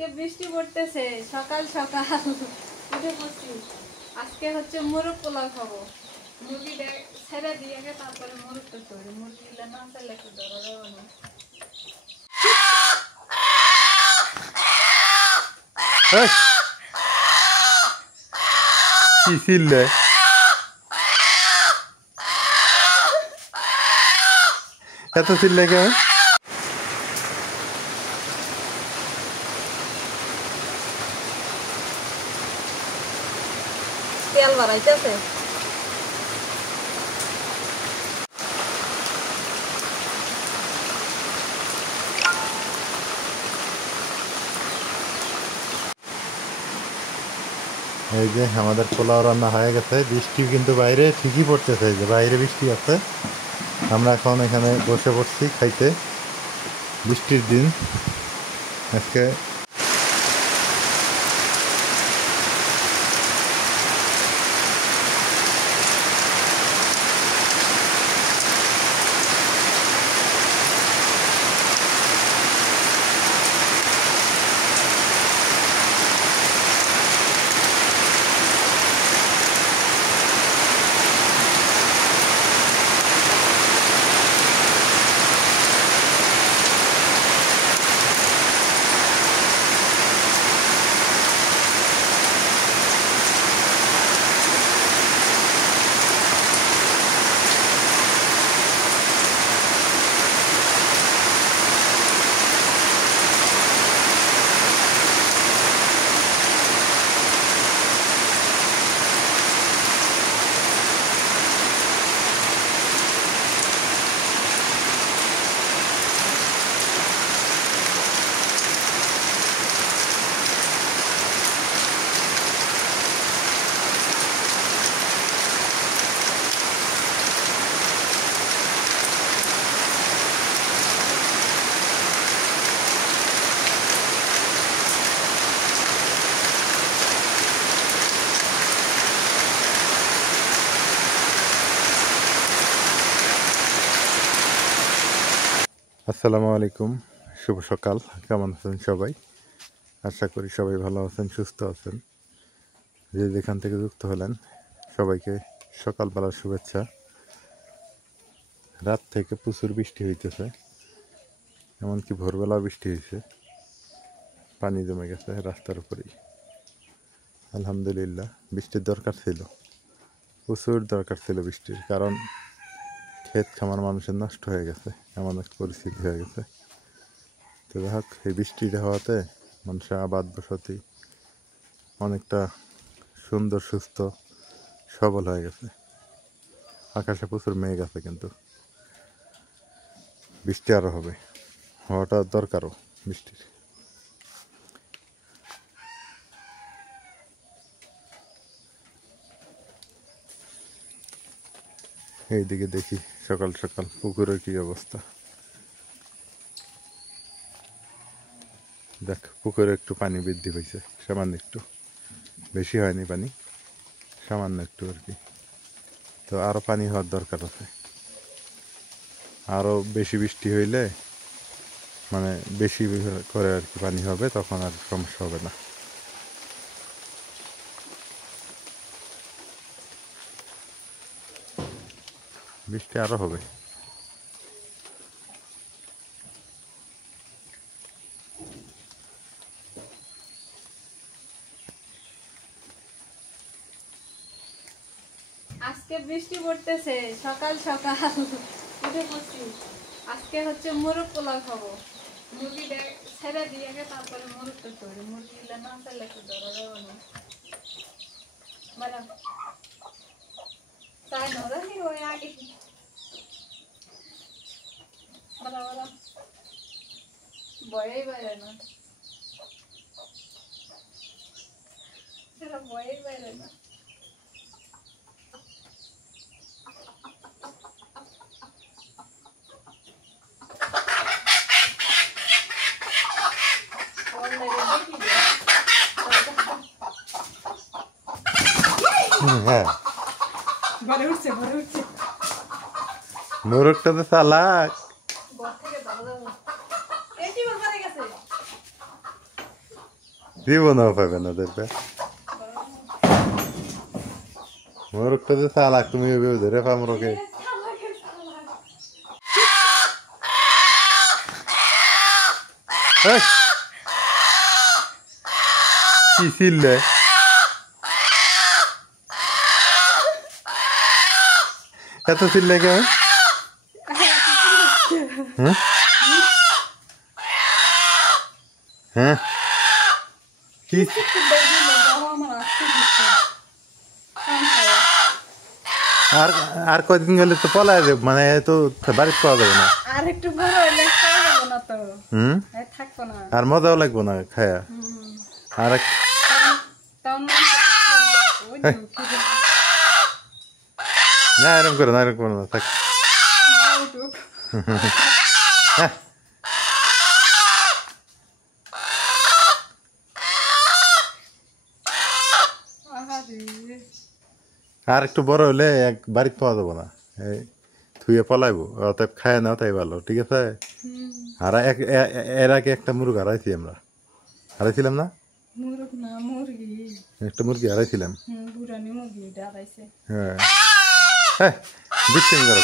আজকে বৃষ্টি পড়তেছে সকাল সকাল উঠে পড়ছি। আজকে হচ্ছে মোরগ পোলাও খাবো। মুরগি ছেড়ে দিয়ে তারপরে মোরগটা তৈরি, মুরগি না চাইলে একটু ধরা যাবে না। কি ছিলে এত ছিলে কেমন? তেল বাড়াইতেছে। এই যে আমাদের পোলাও রান্না হয়ে গেছে। বৃষ্টি কিন্তু বাইরে ঠিকই পড়তেছে, এই যে বাইরে বৃষ্টি আছে। আমরা এখন এখানে বসে পড়ছি খাইতে। বৃষ্টির দিন আজকে। আসসালামু আলাইকুম, শুভ সকাল। কেমন আছেন সবাই? আশা করি সবাই ভালো আছেন, সুস্থ আছেন। যে যেখান থেকে যুক্ত হলেন সবাইকে সকালবেলার শুভেচ্ছা। রাত থেকে প্রচুর বৃষ্টি হইতেছে, এমনকি ভোরবেলাও বৃষ্টি হয়েছে। পানি জমে গেছে রাস্তার উপরেই। আলহামদুলিল্লাহ, বৃষ্টির দরকার ছিল, প্রচুর দরকার ছিল বৃষ্টির, কারণ ক্ষেত খামার মানুষের নষ্ট হয়ে গেছে, এমন একটা পরিস্থিতি হয়ে গেছে। তো যাই হোক, এই বৃষ্টিটা হওয়াতে মানুষের আবাদ বসতি অনেকটা সুন্দর, সুস্থ, সবল হয়ে গেছে। আকাশে প্রচুর মেঘ আছে, কিন্তু বৃষ্টি আরও হবে, হওয়াটা দরকারও বৃষ্টির। এইদিকে দেখি সকাল সকাল পুকুরের কি অবস্থা। দেখ, পুকুরে একটু পানি বৃদ্ধি হয়েছে, সামান্য একটু, বেশি হয়নি পানি, সামান্য একটু আর কি। তো আরও পানি হওয়ার দরকার আছে। আরও বেশি বৃষ্টি হইলে, মানে বেশি করে আর কি পানি হবে, তখন আর সমস্যা হবে না। বৃষ্টি আরও হবে। আজকে বৃষ্টি পড়তেছে সকাল সকাল উঠে পড়ছি। আজকে হচ্ছে মোরগ পোলাও খাবো। মুরগি ছেড়ে দিয়ে তারপরে মোরগটা তৈরি, মুরগি না চাইলে একটু ধরা যাবে না। তাই নরহি ওই আগে বলা বলা ভয়েই বাইরে না, সেটা ভয়েই বাইরে না। হ্যাঁ, ঘরে উঠছে ঘরে উঠছে, মোরগটা তো চালাক। ঘর থেকে ধরা যাবে। এই কি ঘরে গেছে? জীবনও পাবে না দেখবে মোরগটা যে চালাক তুমি ওইভাবে ধরে পামরকে কি ছিলে এত ছিলে কেমন হ্যাঁ হ্যাঁ কি আর আর কয়দিন গেলে তো পলায় যাবে মানে তো বাড়িতে পাওয়া যাবে না আর একটু বড় হইলে খাওয়া যাবো না তো হুম থাকবো না আর মজাও লাগবো না খায়া আর না এরকম করো না এরকম করো না থাক আর একটু বড় হলে এক বাড়িতে পাওয়া যাবো না এই থুয়ে পলাইবো অতএব খায় না তাই ভালো ঠিক আছে আর এর আগে একটা মুরগ হারাইছি আমরা হারাইছিলাম না একটা মুরগি হারাইছিলাম হ্যাঁ হ্যাঁ বিচ্ছিন্ন করো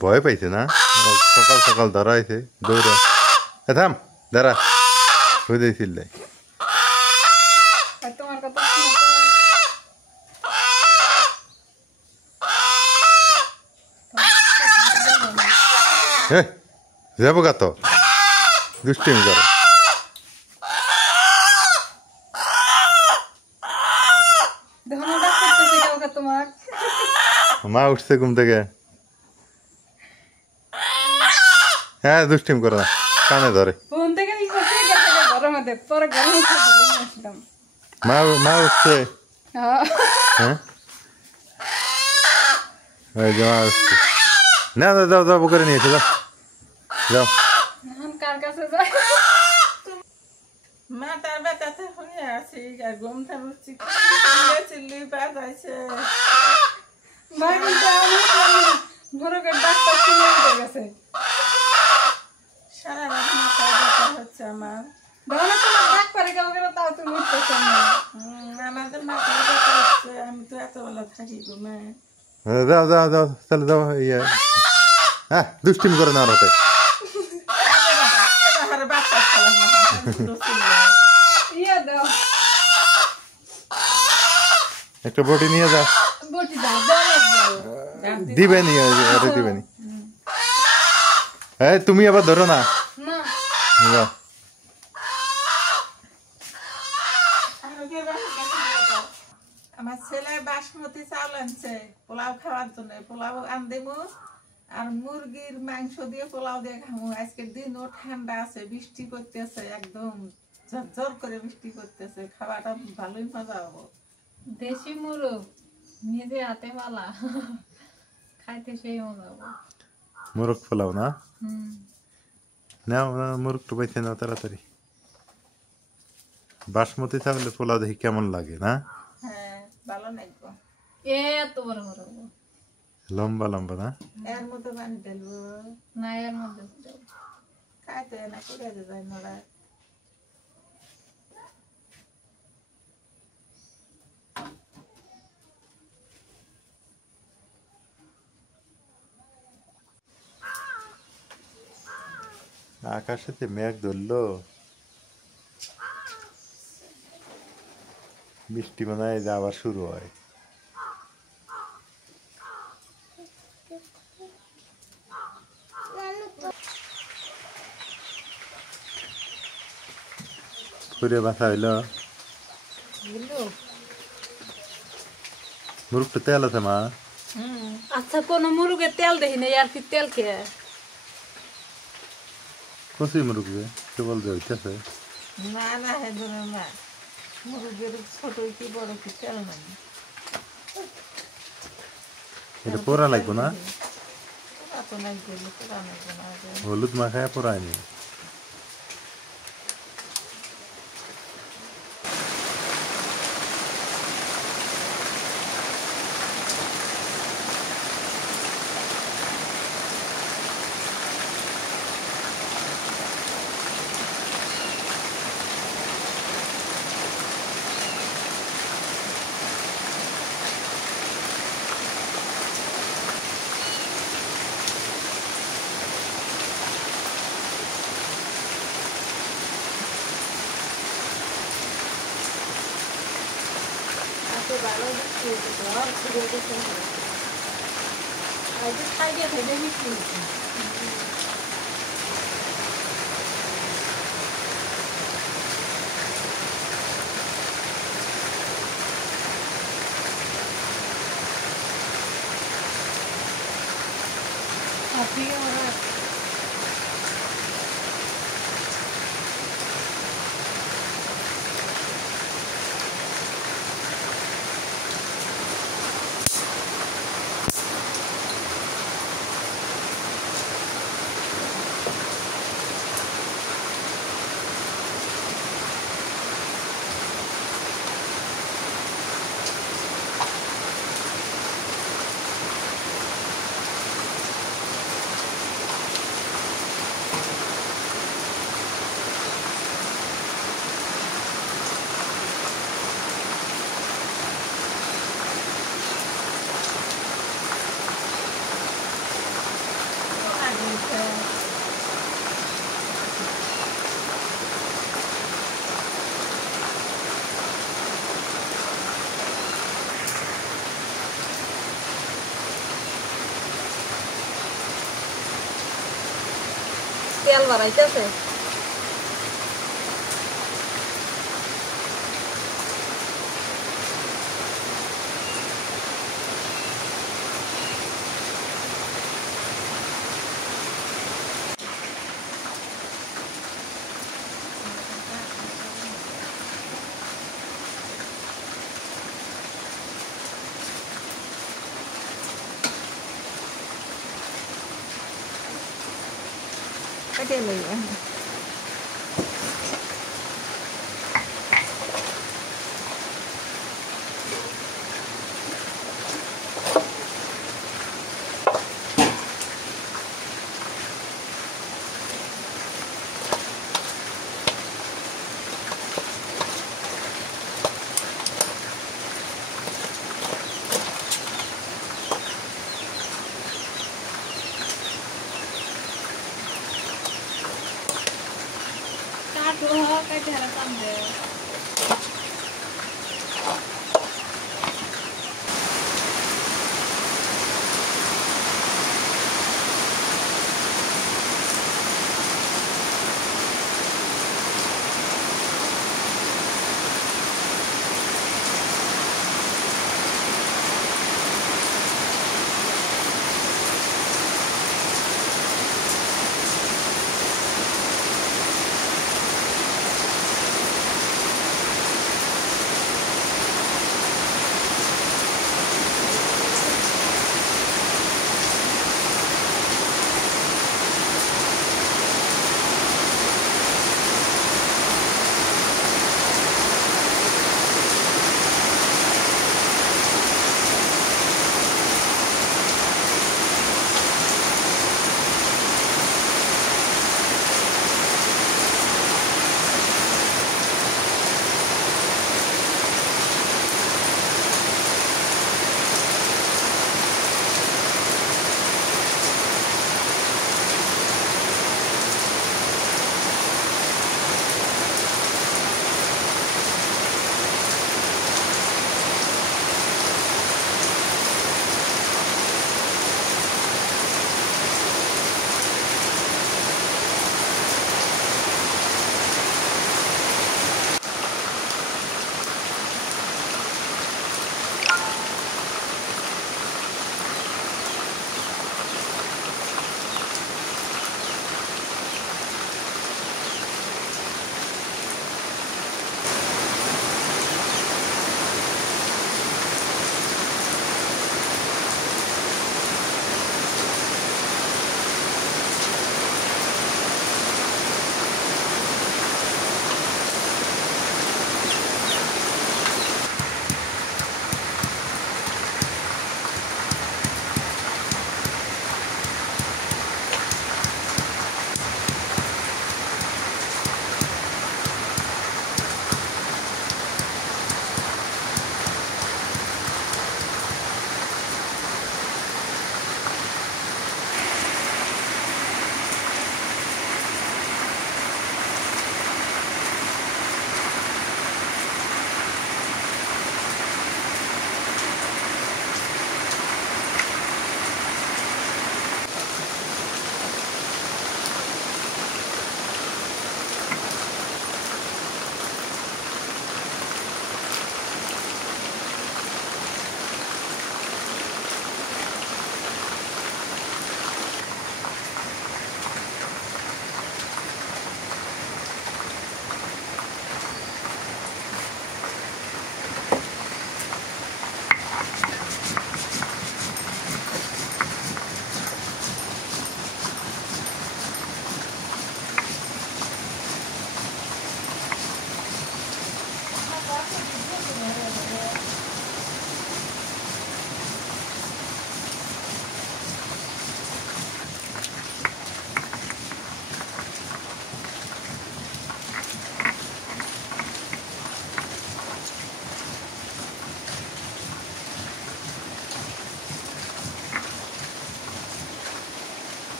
ভয় পাইছে না সকাল সকাল ধরা হয়েছে দৌড়া থাম দাঁড়া হয়ে দিয়েছিল তোমার কথা যাবো গা তো দুষ্টিম করো মা উঠছে ঘুম থেকে হ্যাঁ দুষ্টিম করো না কানে ধরে মা মা উঠছে হ্যাঁ ওই যে মা উঠছে না যাও যাও করে নিয়েছে যাও যাও কার কাছে যাই মা তার বেটাতে শুনে আছি আর ঘুম থামছি চিল্লি পা যাইছে ভাই বলতে আমি মোরগের ডাক্তার কিনে উঠে গেছে সারা রাত মাথায় ব্যথা হচ্ছে আমার ধরো তোমার ডাক করে গেল গেল তাও তুমি উঠতেছ না আমাদের মাথায় ব্যথা হচ্ছে আমি তো এত বেলা থাকি ঘুমে যাও যাও যাও তাহলে যাও ইয়ে হ্যাঁ দুষ্টিম করে না হাতে বাচ্চা খেলাম ইয়ে দাও একটা বটি নিয়ে যাও বটি দাও দাও দিবে নি ওটা দিবে নি এই তুমি আবার ধরো না না যাও আমার ছেলে বাসমতি চাউল আনছে পোলাও খাওয়ার জন্য পোলাও আন দেবো আর মুরগির মাংস দিয়ে পোলাও দিয়ে খাবো আজকের দিনও ঠান্ডা আছে বৃষ্টি করতেছে একদম ঝরঝর করে বৃষ্টি করতেছে খাওয়াটা ভালোই মজা হবো দেশি মুরগ নিজে হাতে পালা খাইতে সেই মজা হবে মুরগ ফোলাও না নাও না মুরগ তো বেছে নাও তাড়াতাড়ি বাসমতি চাউলে পোলাও দেখি কেমন লাগে না হ্যাঁ ভালো লাগবো এত বড় বড় লম্বা লম্বা না এর মতো পানি ঢেলবো না এর মধ্যে খাইতে না করে যায় নড়া আকাশেতে মেঘ ধরলো বৃষ্টি মনে হয় আবার শুরু হয় ফুরে বাসা হইল মুরগটা তেল আছে মা আচ্ছা কোন মুরগের তেল দেখি না আর কি তেল খেয়ে কচি মুরগ যে কেবল যে হইতেছে না না হে ধরে না মুরগের ছোট কি বড় কি তেল নাই এটা পোড়া লাগবো না এত নাই গেলে পোড়া লাগবে না হলুদ মাখায় পোড়ায়নি ভালো বৃষ্টি হয়েছে তো আর ঘুরে গেছে আর যে সাইডে সাইডে বৃষ্টি হয়েছে আপনি ওরা তেল বাড়াইতেছে কেটে লইবে কাটো কাটে হারা কাম দে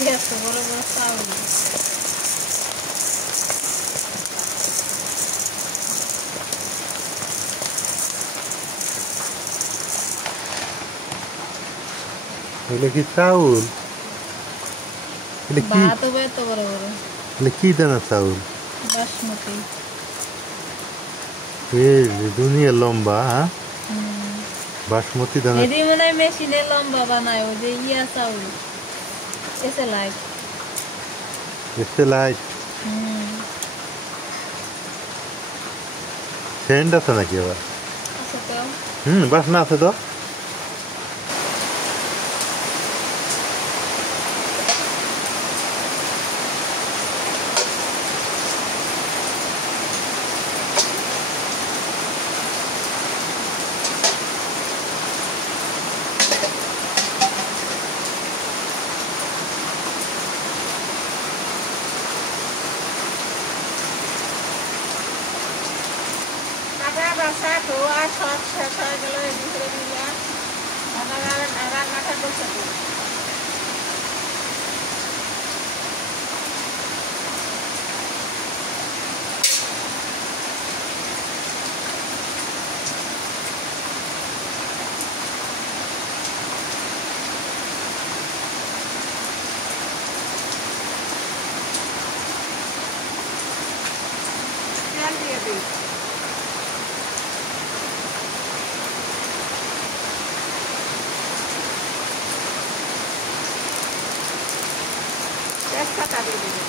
দিয়ে এত বড় বড় চাউল। এগুলো কি চাউল? এগুলো কি? ভাত হবে এত বড় বড়। এগুলো কি দানা চাউল? বাসমতি। এই যে দুনিয়া লম্বা, হ্যাঁ? বাসমতি দানা। এদি মনে হয় মেশিনে লম্বা বানায়, ওই যে ইয়া চাউল এসে লাইট। এসে লাইট সেন্ট আছে নাকি আবার? আচ্ছা তো বাসনা আছে তো। কাটা বাসা ধোয়া সব শেষ হয়ে গেল, রেডি করে দিলাম। রান্নাটা বসে দিই। তেল দিয়ে দিই। তেজপাতা দিয়ে দিবেন।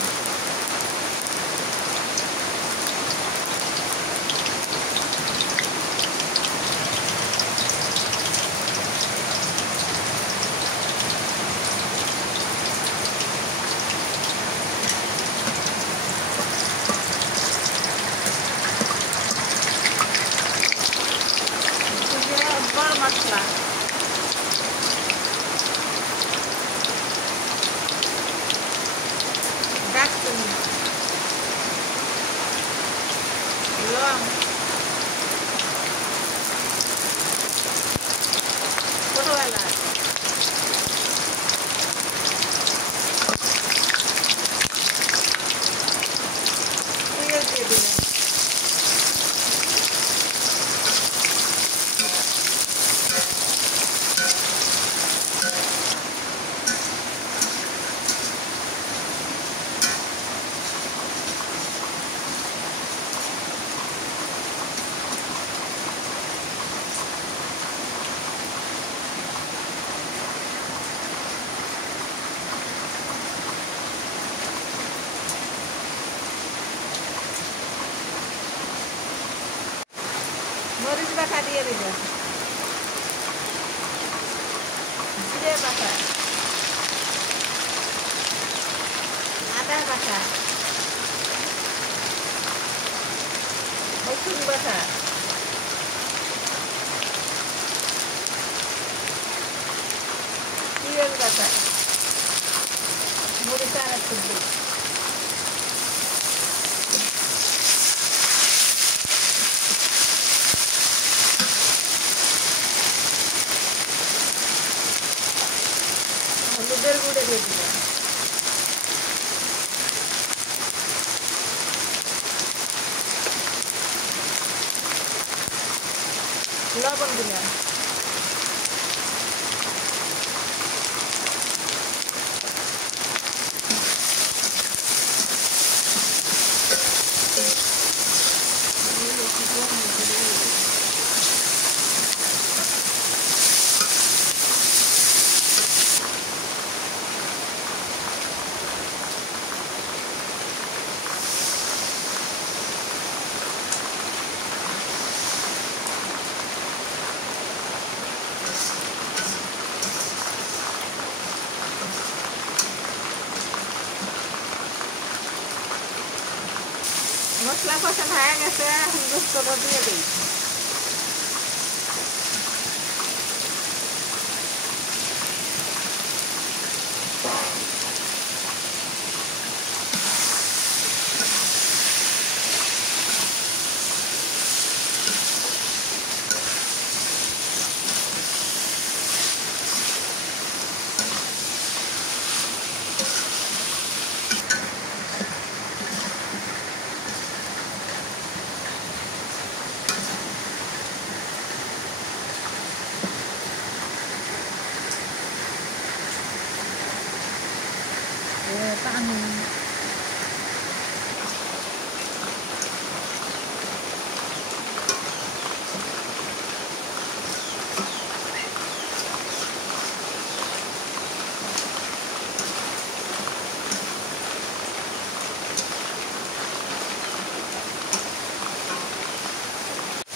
গরম মশলা, দারচিনি, লং, ছোট এলাচ, পেঁয়াজ দিয়ে দিলেন। মরিচ বাটা দিয়ে দিবেন, জিরে বাটা, আদা বাটা, রসুন বাটা, পেঁয়াজ বাটা, মরিচ আর একটু দিই। হলুদের গুঁড়ো দিয়ে দিলাম, লবণ দিলাম, মশলা কষানো হয়ে গেছে, এখন গোস্তটা দিয়ে দিই। পানি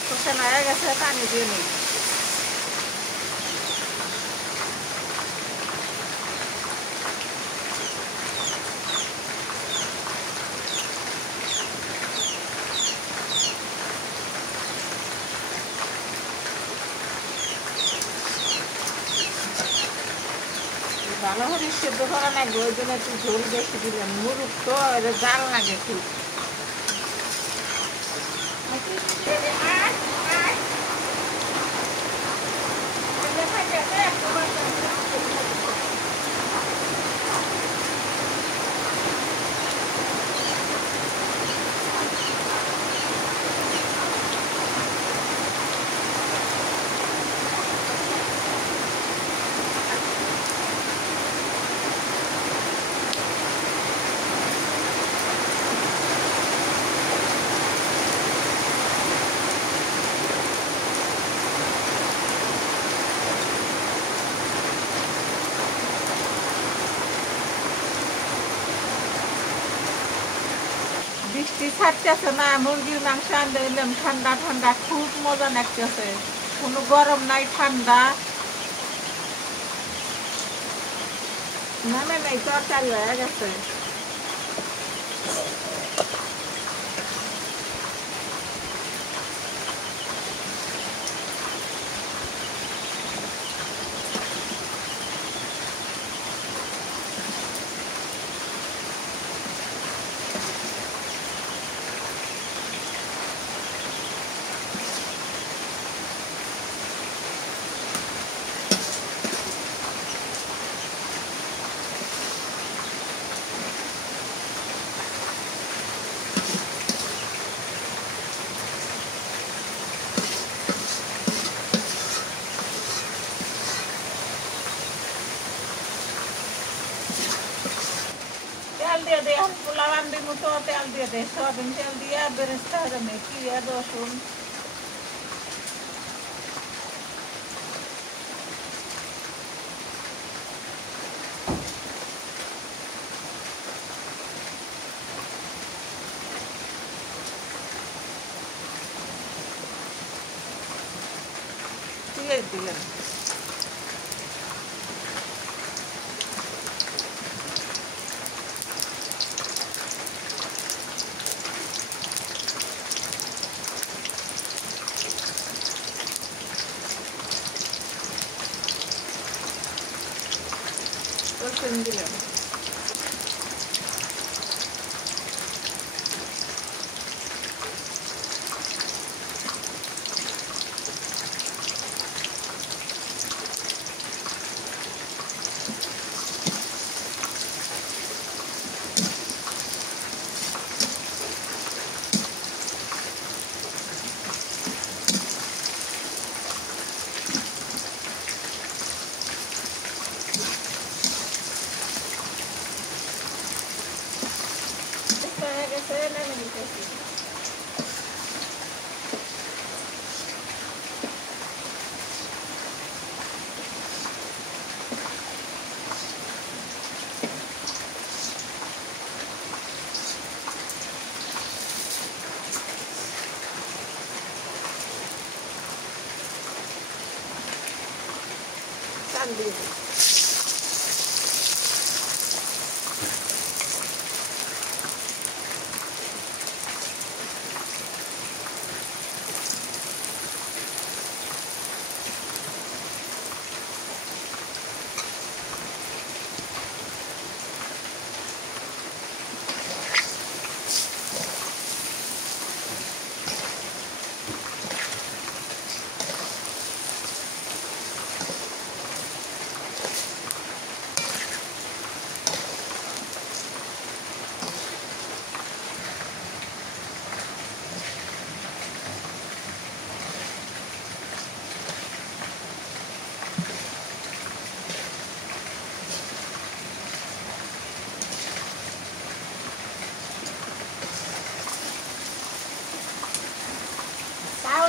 কষানো হয়ে গেছে, পানি দিয়ে নিই। ভালো করে সেদ্ধ করা লাগবে, ওই জন্য একটু ঝোল বেশি দিলেন। মুরগ তো জাল লাগে খুব। বৃষ্টি ছাড়তেছে না, মুরগির মাংস আনতে এলাম ঠান্ডা ঠান্ডা, খুব মজা লাগতেছে। কোনো গরম নাই, ঠান্ডা নামে নেই, তরকারি হয়ে গেছে। তেল দিয়ে দে, এখন পোলাও আনবি মতো তেল দিয়ে দে, সয়াবিন তেল দিয়ে বেরেস্তা মেথি রসুন দিয়ে দিলেন। রসুন দিলাম। হয়ে গেছে, নামিয়ে নিতেছি। চাল দিয়ে দিই।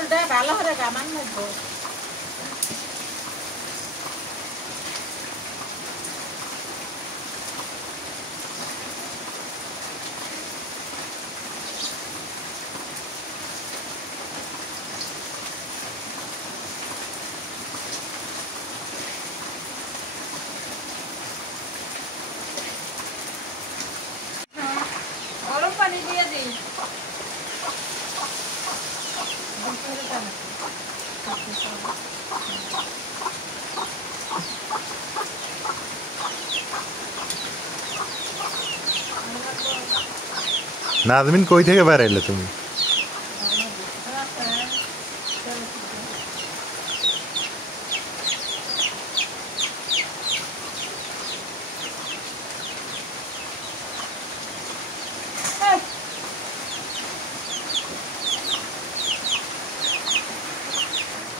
চাউলটা ভালো করে গামান নেবো। গরম পানি দিয়ে দিই। নাজমিন কই থেকে বেরাইলে তুমি?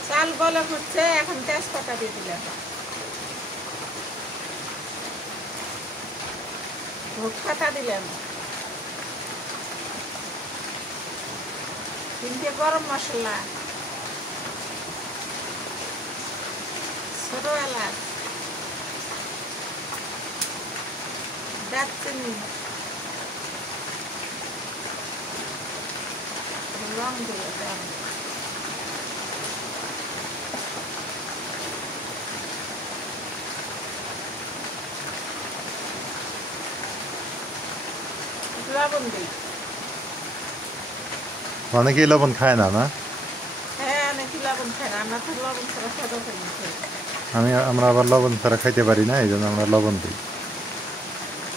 চাল বলে ফুটছে, এখন তেজপাতা দিয়ে দিলাম, পাতা দিলাম, 3টে গরম মশলা, ছোট এলাচ, দারচিনি, লং দিলাম, লবণ দিই। অনেকেই লবণ খায় না, না? হ্যাঁ, নাকি লবণ খাই না, আমরা তো লবণ ছাড়া সাদা খাই। আমরা আবার লবণ ছাড়া খাইতে পারি না, এই জন্য আমরা লবণ দিই।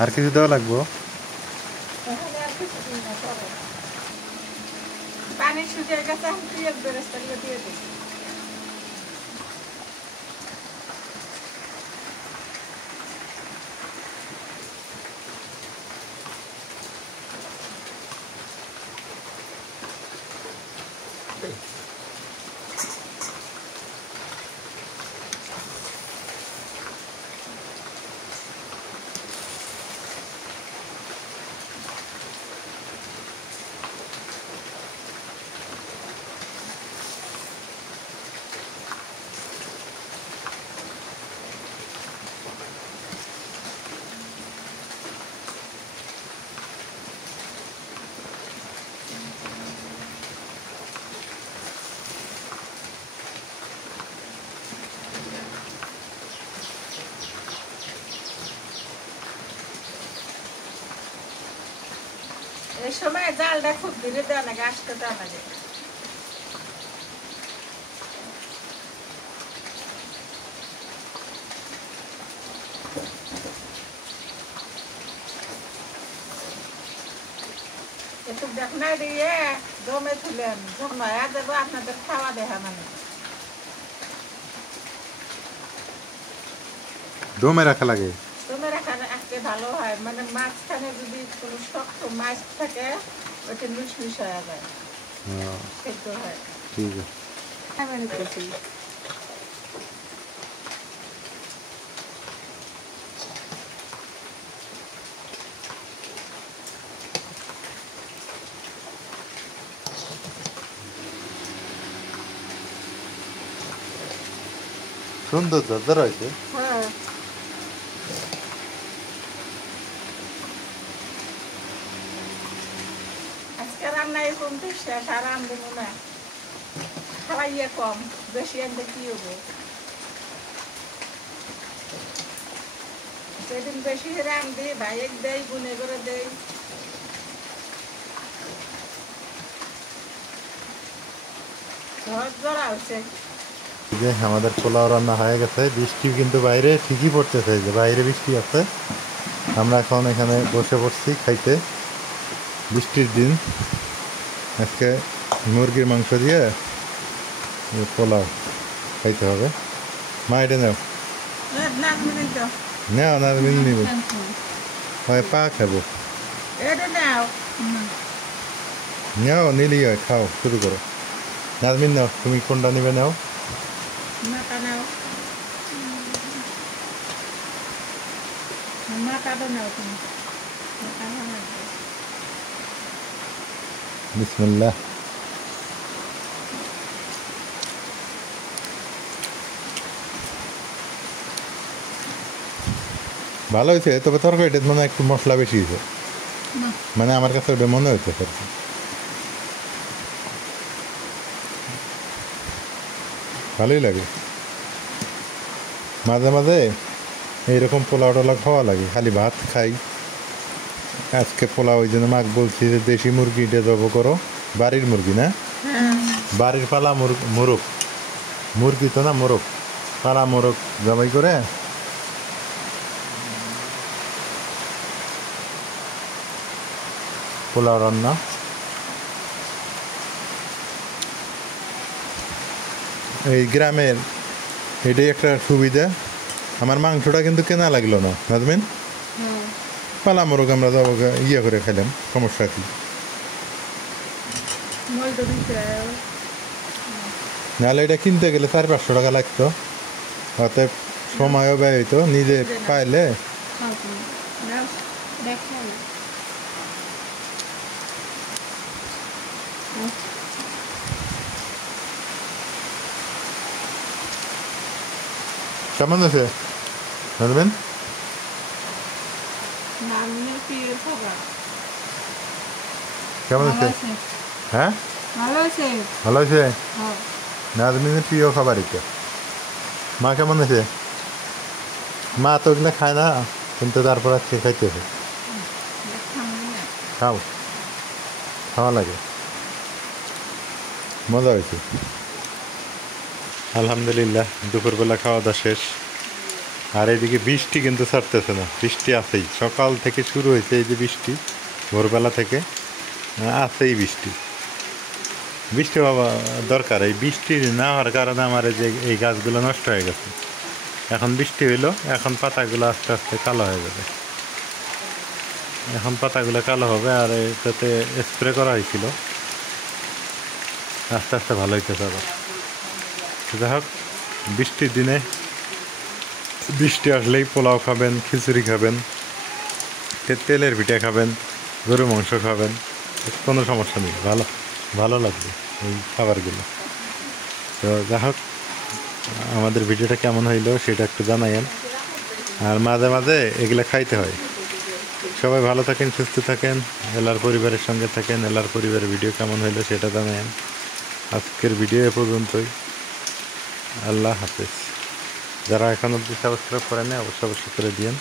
আর কিছু দেওয়া লাগবো? এখানে আর কিছু দিই না, পরে পানি শুকিয়ে গেছে, এখন পেঁয়াজ বেরেস্তা দিয়ে দিই। এই সময় জালটা খুব ধীরে দেওয়া লাগে, আস্তে দেওয়া লাগে। একটু দেখনা দিয়ে দমে তুলেন, জমায়া দেবো, আপনাদের খাওয়া দেখা মানে। দমে রাখা লাগে? দমে রাখা রাখতে ভালো হয়, মানে মাঝখানে যদি কোনো শক্ত মাছ থাকে ওটা মিশমিশ হয়ে যায়, সেদ্ধ হয়। ঠিক আছে। সুন্দর ঝরঝর হয়েছে। হ্যাঁ, আজকে রান্না এরকম তো শেষ, আর আনবো না, খাওয়াইয়ে কম, বেশি আনতে কি হবো। সেদিন বেশি করে আনবি, ভাইয়ের দেই, গুনে করে দেই। ঝরঝর হচ্ছে। যে আমাদের পোলাও রান্না হয়ে গেছে, বৃষ্টি কিন্তু বাইরে ঠিকই পড়তেছে, যে বাইরে বৃষ্টি আছে। আমরা এখন এখানে বসে পড়ছি খাইতে, বৃষ্টির দিন। আজকে মুরগির মাংস দিয়ে পোলাও খাইতে হবে। মা এটা নাও, নাও নাজমিন নিব, হয় পা খাবো। এটা নাও, নাও, নিলি হয়, খাও, শুরু করো। নাজমিন নাও, তুমি কোনটা নিবে নাও। মাথা নাও, মাথাটা নাও তুমি, মাথা নাও। বিসমিল্লাহ। ভালো হয়েছে, তবে তরকারিটা মানে একটু মশলা বেশি হয়েছে, না মানে আমার কাছে ওটা মনে হচ্ছে আর কি। ভালোই লাগে, মাঝে মাঝে এইরকম পোলাও টোলাও খাওয়া লাগে, খালি ভাত খাই। আজকে পোলাও ওই জন্য মাকে বলছি যে দেশি মুরগিটা জব করো, বাড়ির মুরগি না, বাড়ির পালা মোরগ, মুরগি তো না মোরগ, পালা মোরগ জবাই করে পোলাও রান্না। এই গ্রামের এটাই একটা সুবিধা, আমার মাংসটা কিন্তু কেনা লাগলো না নাজমিন, হ্যাঁ পালা মোরগ আমরা যাবো ইয়ে করে খেলাম, সমস্যা কি? মলটা দিতে নাহলে এটা কিনতে গেলে 400-500 টাকা লাগতো, অতএব সময়ও ব্যয় হইতো, নিজে পাইলে। দেখাই কেমন আছে নাজমিন? নামের প্রিয় খাবার। কেমন ভালো আছে? আছে হ্যাঁ ভালো আছে ভালো আছে, হ্যাঁ নাজমিনের প্রিয় খাবার এটা। মা কেমন আছে? মা তো ওগুলো খায় না, কিন্তু তারপর আজকে খাইতেছে। খাও, খাওয়া লাগে, মজা হয়েছে। আলহামদুলিল্লাহ দুপুরবেলা খাওয়া দাওয়া শেষ। আর এদিকে বৃষ্টি কিন্তু ছাড়তেছে না, বৃষ্টি আছেই, সকাল থেকে শুরু হয়েছে এই যে বৃষ্টি, ভোরবেলা থেকে আছেই বৃষ্টি। বৃষ্টি বাবা দরকার, এই বৃষ্টি না হওয়ার কারণে আমার এই যে এই গাছগুলো নষ্ট হয়ে গেছে। এখন বৃষ্টি হইলো, এখন পাতাগুলো আস্তে আস্তে কালো হয়ে যাবে, এখন পাতাগুলো কালো হবে। আর এটাতে স্প্রে করা হয়েছিল, আস্তে আস্তে ভালো হইতেছে আবার। যাই হোক, বৃষ্টির দিনে বৃষ্টি আসলেই পোলাও খাবেন, খিচুড়ি খাবেন, তেলের পিঠা খাবেন, গরু মাংস খাবেন, কোনো সমস্যা নেই, ভালো ভালো লাগবে এই খাবারগুলো। তো যাই হোক, আমাদের ভিডিওটা কেমন হইলো সেটা একটু জানাইন, আর মাঝে মাঝে এগুলো খাইতে হয়। সবাই ভালো থাকেন, সুস্থ থাকেন, এলার পরিবারের সঙ্গে থাকেন। এলার পরিবারের ভিডিও কেমন হইলো সেটা জানাইন। আজকের ভিডিও এ পর্যন্তই, আল্লাহ হাফেজ। যারা এখন অবধি সাবস্ক্রাইব করেন অবশ্যই করে দিয়েন।